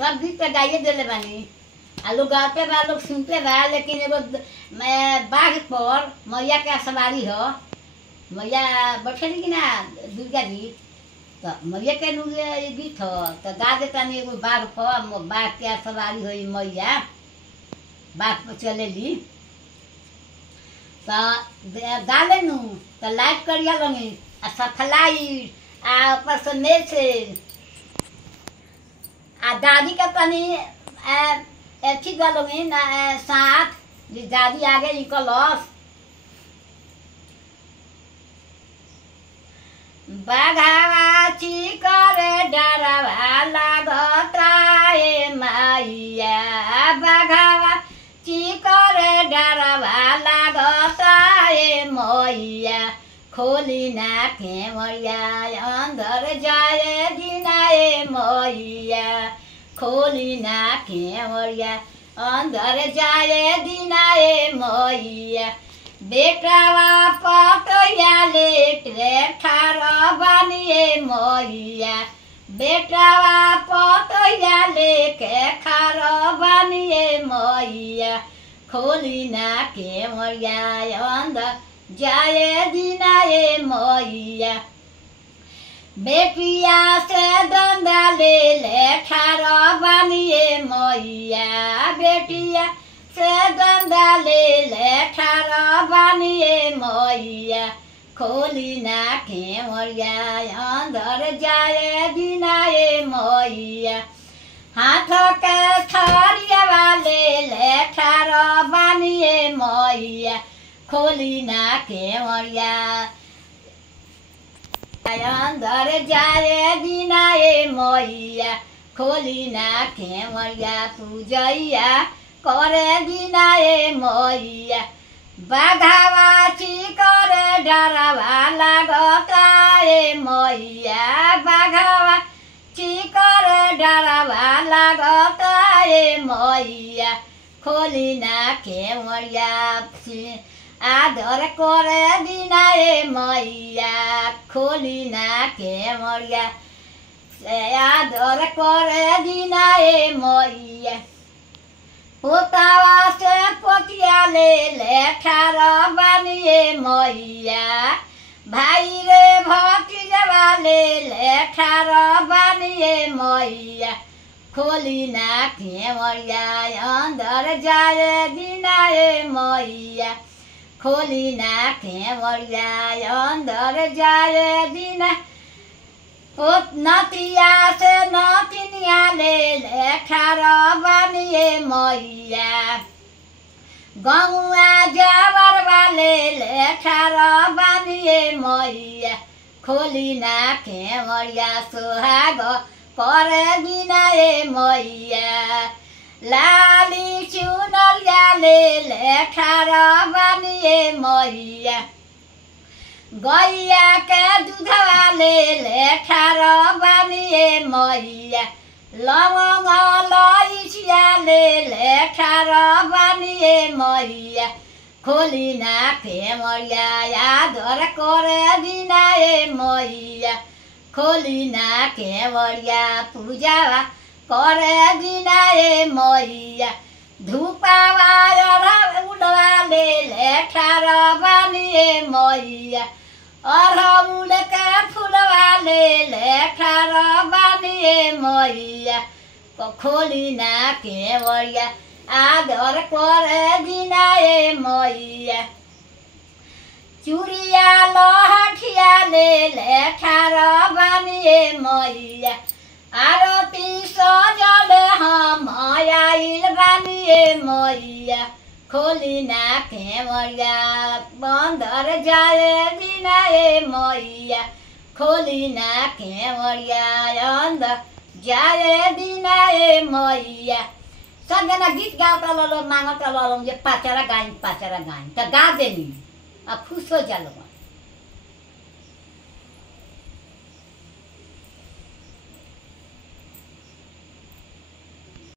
सब गीत तो गाइए देले बानी। आ लोग गाते बा, लोग सुनते बा, लेकिन एगो बाघ पर मैया के सवारी हो। मैया बैठेली कि ना दुर्गा जी, तो मैया के नु ये गीत हो तो गा देता नहीं। एगो बाघ पर बाघ के सवारी होई मैया, बाघ पर चलेली तो गा लेनू तो लाइक करिया लगी आ सफलाइट आ ऊपर से मैसेज आ दादी का तनी एथी गलोगी ना साथ जी दादी आगे निकलस। बाघावा चिकरे डरवा लागताए माइया, बाघावा चिकरे डरवा लागताए मैया, खोली ना केवड़िया अंदर जाए दिनाए मैया, खोली ना केवड़िया अंदर जाए दिनाए मैया, बेटावा पटैया लेके ठाड़ बानिए मैया, बेटावा पटैया लेके ठाड़ बानिए मैया, खोली ना केवड़िया अंदर जाए दिनाए मैया, बेटिया से दंदा ले ठाड़ बानिए मैया, बेटिया से दंदा ले ठाड़ बानिए मैया, खोली ना केवड़िया अंदर जाए दिनाए मैया, हाथ के थरिया वाले ले ठाड़ बानिए मैया, खोली ना केवड़िया अंदर जाए दिनाए मैया, खोली ना केवड़िया पूजैया करे दिनाए मैया, बाघावा चिकरे डरवा लागताए मैया, बाघावा चिकरे डरवा लागताए मैया, खोली ना केवड़िया आदर करे दिनाए मैया, खोली ना केवड़िया आदर करे दिनाए मैया, पोतावा से पोतिया ले ठाड़ बानिए मैया, भाई रे भतीजवा ले ठाड़ बानिए मैया, खोली ना केवड़िया अंदर जाए दिनाए मैया, खोली ना केवड़िया अंदर जाए दिना, नतिया से नतिनिया ले ठाड़ बानिए मैया, गौआ जावर वाले ले ठाड़ बानिए मैया, खोली ना केवड़िया सोहाग करे दिनाए मैया, लाली चुनरिया ले ठाड़ बानिए मैया, गैया के दूधवा ले ठाड़ बानिए मैया, लवंग लइचिया ले ठाड़ बानिए मैया, खोली ना केवड़िया आदर करे दिनाए मैया, खोली ना केवड़िया पूजावा करे दिनाए मैया, धूपावा उड़वा ले ठाड़ बानिए मैया, अरहुल के फूलवा ले ठाड़ बानिए मैया, खोली ना केवड़िया आदर करे दिनाए मैया, चूड़िया लहठिया ले ठाड़ बानिए मैया, आरती सजल हम आइल बानिए मैया, खोली ना केवड़िया अंदर जाए दिनाए मैया, खोली ना केवड़िया अंदर जाए दिनाए मैया। सब जना गीत गाता लो मांगता लो जे पाचरा गाई तो गा देनी अब खुश हो जा लोग।